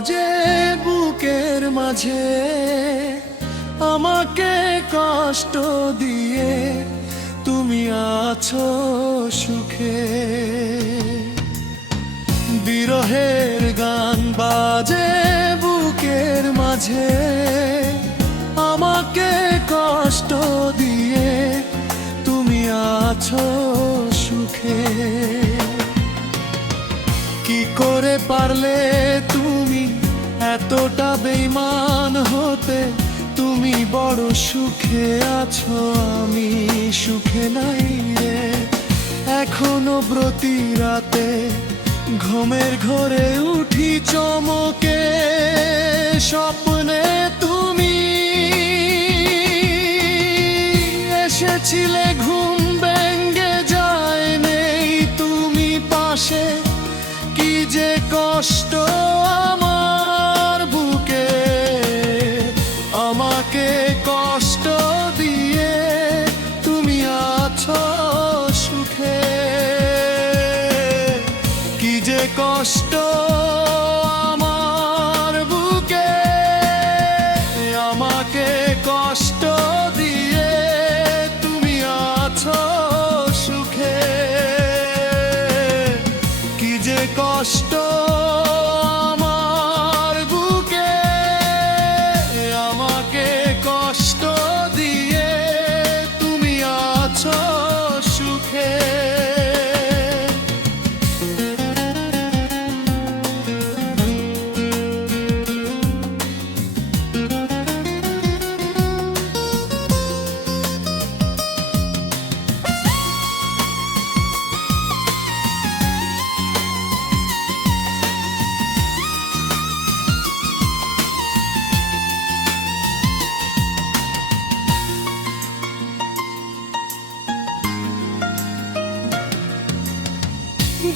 বাজে বুকের মাঝে আমাকে কষ্ট দিয়ে তুমি আছো সুখে। বিরহের গান বাজে বুকের মাঝে আমাকে কষ্ট দিয়ে তুমি আছো সুখে। কি করে পারলে তুমি এতটা বেঈমান হতে? তুমি বড় সুখে আছো, আমি সুখে নাই রে। এখনো প্রতি রাতে ঘুমের ঘরে উঠি চমকে, স্বপ্নে তুমি এসেছিলে, ঘুম ভেঙে যায় নেই তুমি পাশে। কি যে কষ্ট আমার বুকে, আমাকে কষ্ট দিয়ে তুমি আছো সুখে। কি যে কষ্ট আমার বুকে, আমাকে কষ্ট দিয়ে তুমি আছো সুখে। কি যে কষ্ট আমার বুকে, আমাকে কষ্ট দিয়ে তুমি আছো সুখে।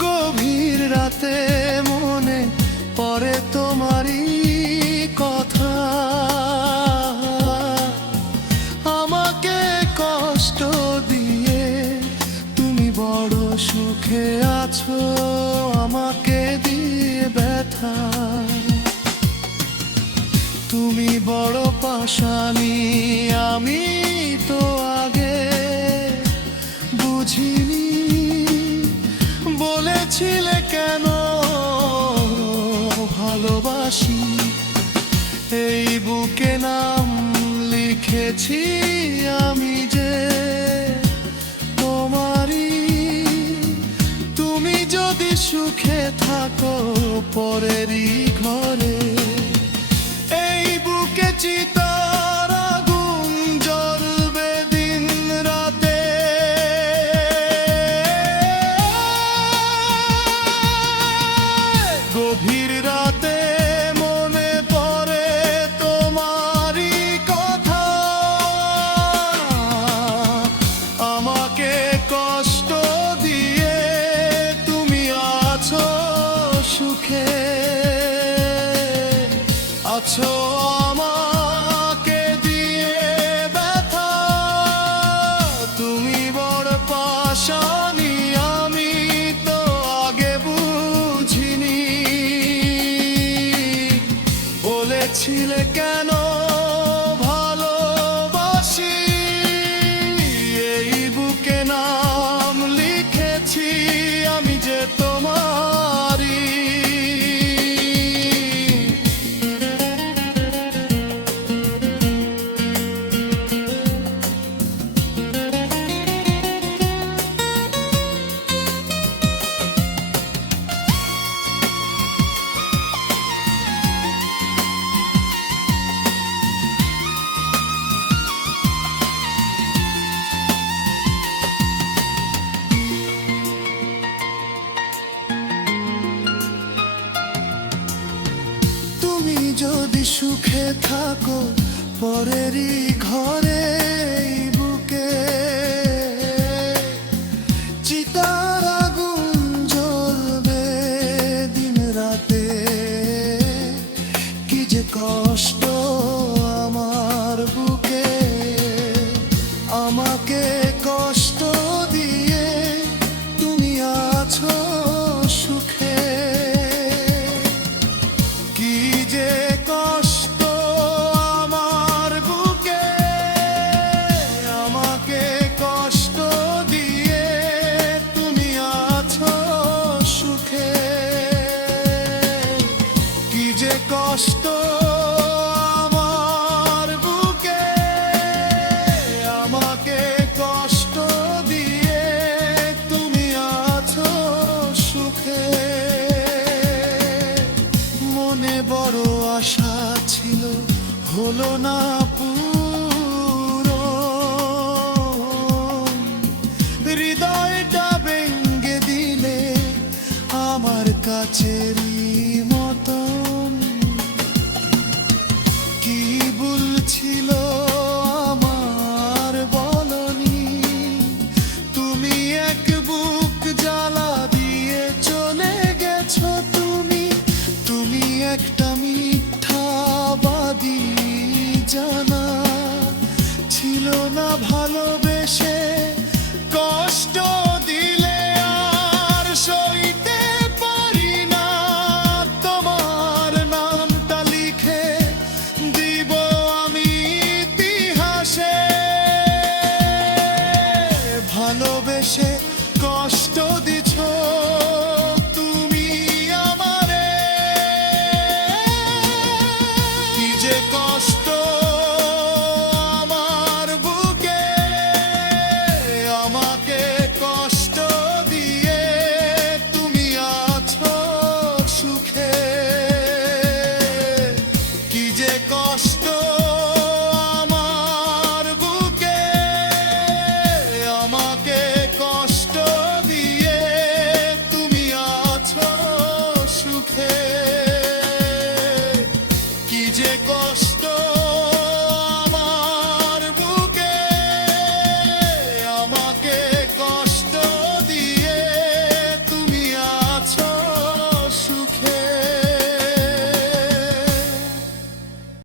গভীর রাতে মনে পড়ে তোমারই কথা, আমাকে কষ্ট দিয়ে তুমি বড় সুখে আছো, আমাকে দিয়ে ব্যথা। তুমি বড় পাশানি, আমি তো আগে বুঝিনি। বলেছিলে কেন ভালোবাসি, এই বুকে নাম লিখেছি আমি যে তোমারই। তুমি যদি সুখে থাকো পরেরই ঘরে, এই বুকে চিতার আগুন জ্বলবে দিন রাতে। গভীর রাতে মনে পড়ে তোমারই কথা, আমাকে কষ্ট দিয়ে তুমি আছো সুখে। আছো আমাকে দিয়ে ব্যথা, তুমি বড় পাশানি, আমি তো আগে বুঝিনি। বলেছিলে কেন ভালোবাসি, এই বুকে নাম লিখেছি আমি যে তোমারই। তুমি যদি সুখে থাকো পরেরই ঘরে, এই বুকে চিতার আগুন জ্বলবে দিন রাতে। কি যে কষ্ট আমার বুকে, আমাকে কষ্ট দিয়ে তুমি আছো সুখে। কি হলো না পুরো, হৃদয়টা ভেঙে দিলে আমার কাছেরই মতন। কি ভুল ছিল আমার বলনি, তুমি এক বুক জ্বালা দিয়ে চলে গেছো। তুমি একটা মিথ্যাবাদী, জানা ছিল না ভালোবেসে কষ্ট দিলে আর সইতে পারি না। তোমার নামটা লিখে দিব আমি ইতিহাসে, ভালোবেসে কষ্ট দিছো তুমি আমারে, কি যে কষ্ট